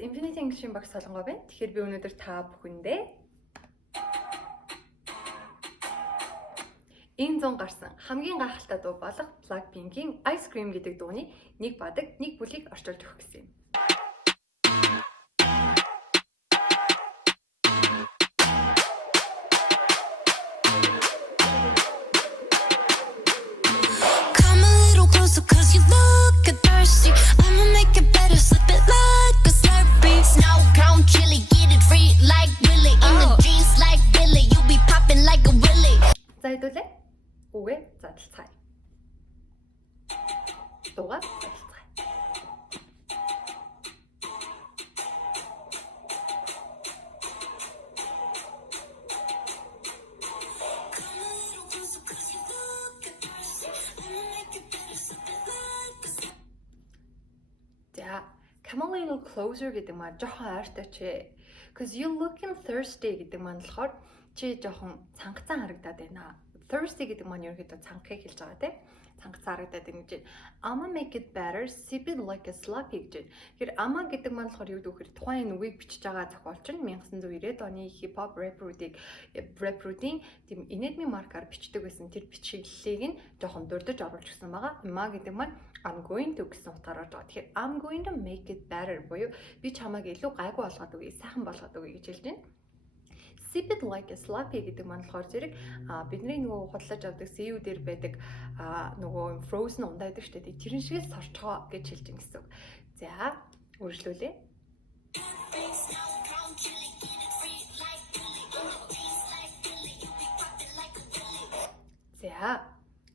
Infinity English-ийн багш Солонгоо байна. Тэгэхээр би өнөөдөр та бүхэндээ энэ 100 гарсан хамгийн гайхалтай дуу болох Blackpink-ийн Ice Cream гэдэг дууны нэг бадаг, нэг бүлийг орчуулж өгөх гэсэн юм. Cause you look thirsty, I'ma make it better, slip it like a Slurpee. Snow cone chili, get it free like Willy. In the jeans like Billy, you be popping like a Willy. За хэдүүлээ. Үгээ задлцгаая. Дугаар задлцгаая. За, come a little closer гэдэг маань жоохон ойртой ч. Cause you looking thirsty гэдэг маань болохоор чи жоохон цангацсан харагдаад байна. Thirsty гэдэг маань ерөнхийдөө цангахыг хэлж байгаа тийм. Цангацсан харагдаад байна гэж. I'ma make it better, sip it like a sloppy гэж. Тэгэхээр I'ma гэдэг маань болохоор юу гэхээр тухайн үгийг бичиж байгаа зохиолч нь 1990-ад оны hip hop rap-уудын тийм энэдми маркаар бичдэг байсан тэр бичиглэлийг нь жоохон дурдж оруулж гисэн байгаа. I'ma гэдэг маань I'm going to гэсэн утгаараа байгаа. Тэгэхээр I'm going to make it better буюу би чамайг илүү гайгүй болгоод өгье, сайхан болгоод өгье гэж хэлж байна. Sip it like a sloppy гэдэг маань болохоор зэрэг бидний нөгөө худалдаж авдаг CU дээр байдаг нөгөө frozen ундаа байдаг шүү дээ. Тэрэн шиг л сорчгоо гэж хэлж байгаа гэсэн үг. За, үргэлжлүүлээ. За,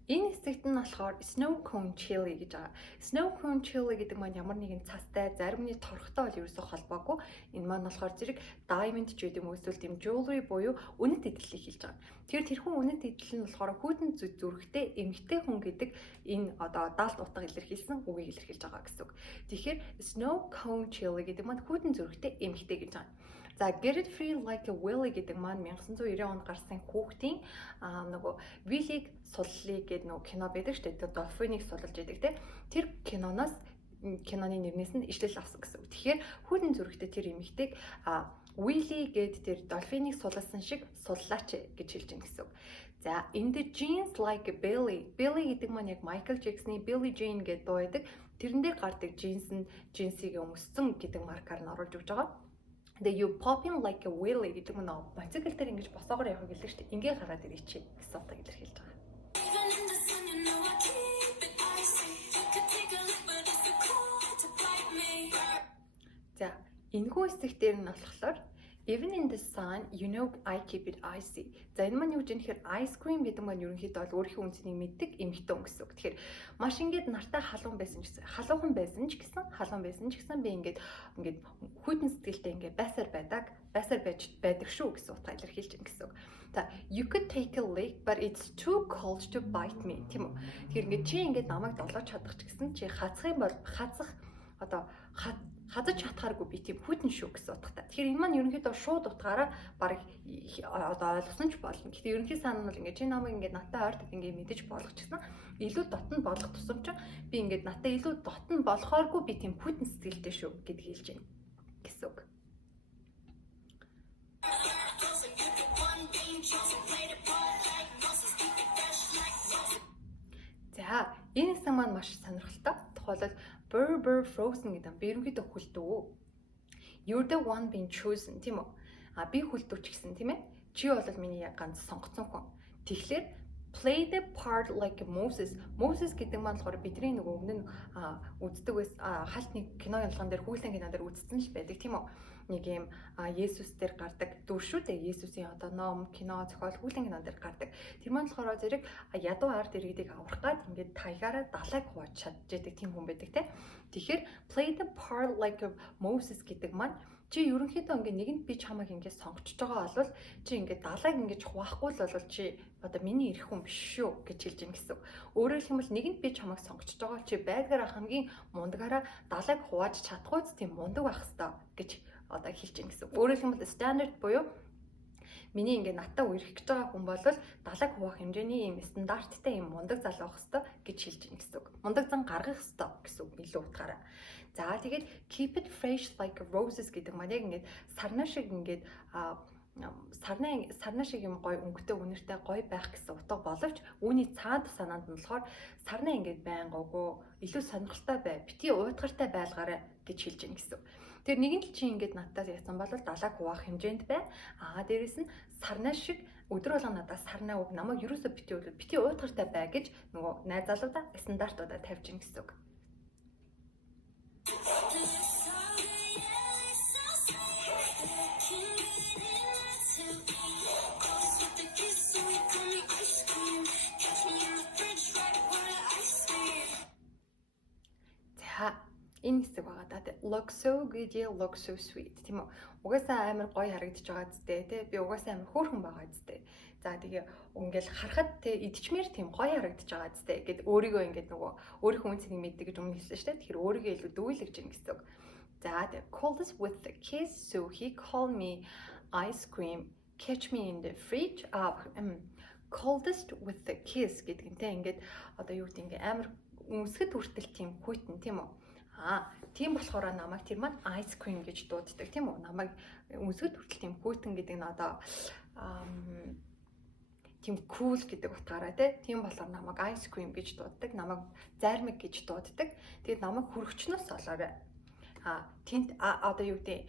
энэ хэсэгт нь болохоор snow cone chili гэж байгаа. Snow cone chili гэдэг маань ямар нэгэн цастай, зарим нь торхтой бол ерөөсөө холбоогүй. Энэ маань болохоор зэрэг diamond ч гэдэг юм уу эсвэл тийм jewelry буюу үнэт эдлэлийг хэлж байгаа. Тэрхүү үнэт эдлэл нь болохоор хүйтэн зүрхтэй эмэгтэй хүн гэдэг энэ одоо даалт утга илэрхийлсэн үгийг илэрхийлж байгаа гэсэн үг. Тэгэхээр snow cone chili гэдэг маань хүйтэн зүрхтэй эмэгтэй гэж байгаа. За, Get It Free Like a Willy гэдэг маань 1990 онд гарсан хүүхдийн нөгөө Willy-г суллыг гэдэг нөгөө кино байдаг шүү дээ. Dolphin-ыг суллаж байдаг те. Тэр киноноос киноны нэрнээс нь ишлэл авсан гэсэн үг. Тэгэхээр хүйтэн зүрхтэй тэр эмэгтэйг Willy гэдэг тэр Dolphin-ыг сулласан шиг суллаач гэж хэлж байгаа гэсэн үг. За, In the Jeans Like a Billy. Billy гэдэг маань яг Michael Jackson-ы Billie Jean гэдэг дуу байдаг. Тэрэн дээр гардаг джинсийг өмссөн гэдэг маркаар нь оруулж өгч байгаа. Тэгээ you popping like a Willy гэдэг нь мотоцикл дээр ингэж босоогоор явах гэлээ шүү дээ. Ингээ гараад ирээ чи гэсэн утгыг илэрхийлж байгаа. За, энэхүү хэсэг дээр нь болохоор Even in the sun, you know I keep it icy. За, энэ маань юу гэж нэхэр ice cream гэдэг маань ерөнхийдөө бол өөрийнхөө үнцнийг мэддэг эмэгтэй хүн гэсэн үг. Тэгэхээр маш ингээд нартай халуун байсан ч гэсэн би ингээд хүйтэн сэтгэлтэй ингээд байсаар байдаг шүү гэсэн утгаар илэрхийлж байна гэсэн үг. За, you could take a lick but it's too cold to bite me. Тийм үү? Тэгэхээр ингээд чи ингээд намайг долоож чадах ч гэсэн чи хазах юм бол хазаж чадхааргүй би тийм хүйтэн шүү гэсэн утгатай. Тэгэхээр энэ маань ерөнхийдөө шууд утгаараа баг одоо ойлгосон ч болно. Гэхдээ ерөнхий сан нь бол ингээд чи намайг ингээд надтай ойртод ингээд мэдэж болгочихсон. Илүү дотн болох тусам ч би ингээд надтай илүү дотн болохооргүй би тийм хүйтэн сэтгэлтэй шүү гэдгийг хэлж байна гэсэн үг. За, энэ хэсэг маань маш сонирхолтой. Тухайлбал Burr Frozen гэдэг би ерөнхийдөө хүлдүү. You're the one being chosen тийм үү? Би хүлдүү ч гэсэн тийм ээ. Чи бол миний яг ганц сонгоцсон хүн. Тэгэхээр play the part like Moses. Moses гэдэг маань болохоор бидний нөгөө өмнө нь үздэг байсан хальт нэг кино ялгаан дээр хүүхдийн кино дээр үзсэн л байдаг тийм үү? Нэг юм Есүс дээр гардаг дүр шүү дээ. Есүсийн одоо ном, кино, зохиол хүүхдийн кино дээр гардаг. Тэр маань болохоор зэрэг ядуу ард иргэдийг аврах гад ингээд таягаараа далайг хувааж чаддаг тийм хүн байдаг те. Тэгэхээр play the part like Moses гэдэг маань чи ерөнхийдөө ингээд нэгэнд би чамайг ингээд сонгочж байгаа бол чи ингээд далайг ингээд хуваахгүй л бол чи одоо миний ирэх хүн биш шүү гэж хэлж гин гэсэн. Өөрөөр хэлбэл нэгэнд би чамайг сонгочж байгаа чи байдгаараа хамгийн мундагаараа далайг хувааж чадхгүйц тийм мундаг байх хэрэгтэй гэж одоо хэлж гин гэсэн. Өөрөөр хэлбэл стандарт буюу миний ингээд надтай үерх гэж байгаа хүн бол далайг хуваах хэмжээний ийм стандарттай ийм мундаг залуу байх ёстой гэж хэлж байна гэсэн үг. Мундаг зан гаргах ёстой гэсэн үг илүү утгаараа. За тэгээд keep it fresh like roses гэдэг маань яг ингээд сарна шиг ингээд сарна шиг юм гоё өнгөтэй үнэртэй гоё байх гэсэн утга боловч үүний цаанд санаанд нь болохоор сарна ингээд байнга өгөө илүү сонирхолтой бай, бити уйтгартай байлгаарай гэж хэлж байна гэсэн. Тэр нэгэн л чи ингээд надаас ясан бол далайг хуваах хэмжээнд бай. Дээрэс нь сарна шиг өдөр болгон надаас сарна үг намайг ерөөсөө бити уйтгартай бай гэж нөгөө найз залуудаа стандартуудаа тавьж гин гэсэн үг. Энэ хэсэг байгаа да. Look so good, you look so sweet. Тийм үү? Угаасаа амар гоё харагдаж байгаа зүтэй тий. Би угаасаа амар хөөрхөн байгаа зүтэй. За тэгээ ингээл харахад тий идчмээр тийм гоё харагдаж байгаа зүтэй. Гэт өөрийгөө ингээд нөгөө өөрийнхөө үнцнийг мэддэг гэж өмнө хэлсэн шүү дээ. Тэгэхээр өөрийгөө илүү дүүлгэж гин гэсэн үг. За тэгээ called us with the kiss, so he called me ice cream, catch me in the fridge. Coldest with the kiss гэдэгтэй ингээд одоо юу гэдэг ингээд амар өмсгөд хүртэл тийм хүйтэн тийм үү? Тийм болохоор намайг тэр маань ice cream гэж дууддаг тийм үү? Намайг өмсгөд хүртэл тийм хүйтэн гэдэг нь одоо тийм cool гэдэг утгаараа тийм болохоор намайг ice cream гэж дууддаг, намайг зармиг гэж дууддаг. Тэгээд намайг хүрэгчнөөс олоорой. Тэнд одоо юу гэдэг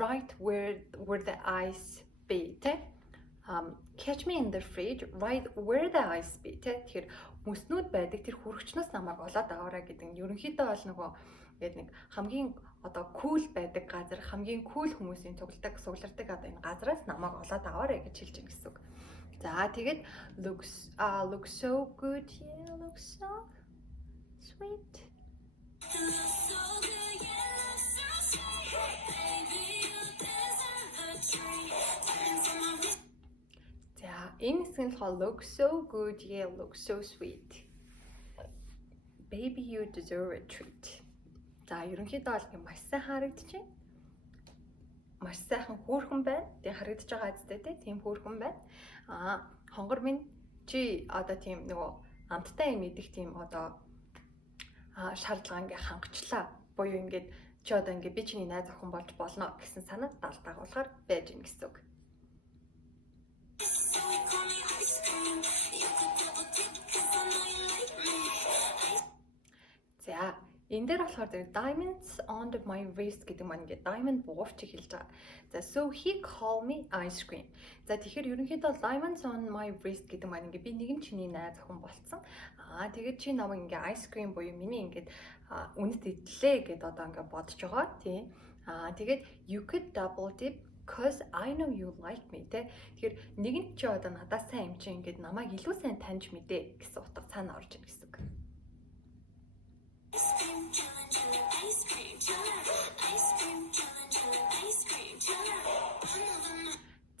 right where the ice be те catch me in the fridge right where the ice be те тэгэхээр мөснүүд байдаг тэр хүрэгчнөөс намайг олоод аваарай гэдэг нь ерөнхийдөө бол нөгөө яг нэг хамгийн одоо cool байдаг газар хамгийн cool хүмүүсийн суглардаг одоо энэ газараас намайг олоод аваарай гэж хэлж байгаа гэсэн үг. За тэгээд look so good, yeah, look so sweet. Энэ хэсэг нь look so good, yeah, look so sweet. Baby, you deserve a treat. За, ерөнхийдөө бол маш сайн харагдаж байна. Маш сайхан хөөрхөн байна. Тэг харагдаж байгаа зүтэй тийм хөөрхөн байна. Хонгор минь чи одоо тийм нөгөө амттай юм идэх тийм одоо шаардлага ингээ хангачлаа. Буюу ингээд чи одоо ингээ би чиний найз охин болж болно гэсэн санаад дагуулгаар байж гин гэсэн үг. За, энэ дээр болохоор зэрэг diamonds on my wrist гэдэг маань ингээд diamond буувч хэлж байгаа. За, so he called me ice cream. За, тэгэхээр ерөнхийдөө diamonds on my wrist гэдэг маань ингээд би нэгэн чиний найз охин болцсон. Тэгээд чи намайг ингээд ice cream буюу миний ингээд үнэт идлээ гэд одоо ингээд бодож байгаа тийм. Тэгээд you could double dip cause I know you like me те. Тэгэхээр нэгэн чи одоо надаас сайн юм чи ингээд намайг илүү сайн таньж мэдээ гэсэн утга цаана орж ийн гэсэн үг.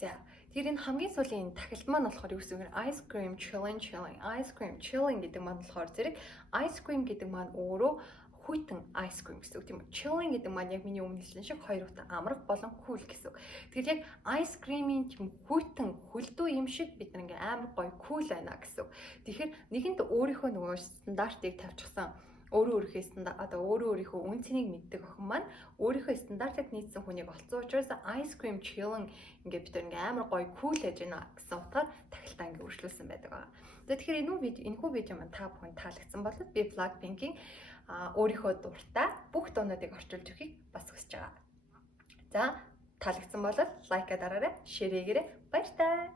За, тэр энэ хамгийн сүүлийн тахилт маань болохоор юу гэсэн үг вэ? Ice cream chilling. Ice cream chilling гэдэг маань болохоор зэрэг ice cream гэдэг маань өөрөө хүйтэн ice cream гэсэн үг тийм үү? Chilling гэдэг маань яг миний өмнө хэлсэн шиг хоёр утга амрах болон cool гэсэн үг. Тэгэхээр яг ice cream-ийн тийм хүйтэн хөлдөө юм шиг бид нэг амар гоё cool байна гэсэн үг. Тэгэхээр нэгэнд өөрийнхөө нөгөө стандартыг тавьчихсан өөрийнхөө үн цэнийг мэддэг охин маань өөрийнхөө стандартыг нийцсэн хүнийг олцсон учраас ice cream chilling ингээд бид ингээ амар гоё cool гэж байна гэсэн утгаар тахилтаа ингээ үргэлжлүүлсэн байдаг аа. Тэгэхээр энэхүү видео маань та бүхэнд таалагдсан бол би Blackpink-ийн өөрийнхөө дуртай бүх дуунуудыг орчуулж өгөхийг бас хүсэж байгаа. За, таалагдсан бол лайка дараарай, шеэр хийгээрэй. Баяр таа.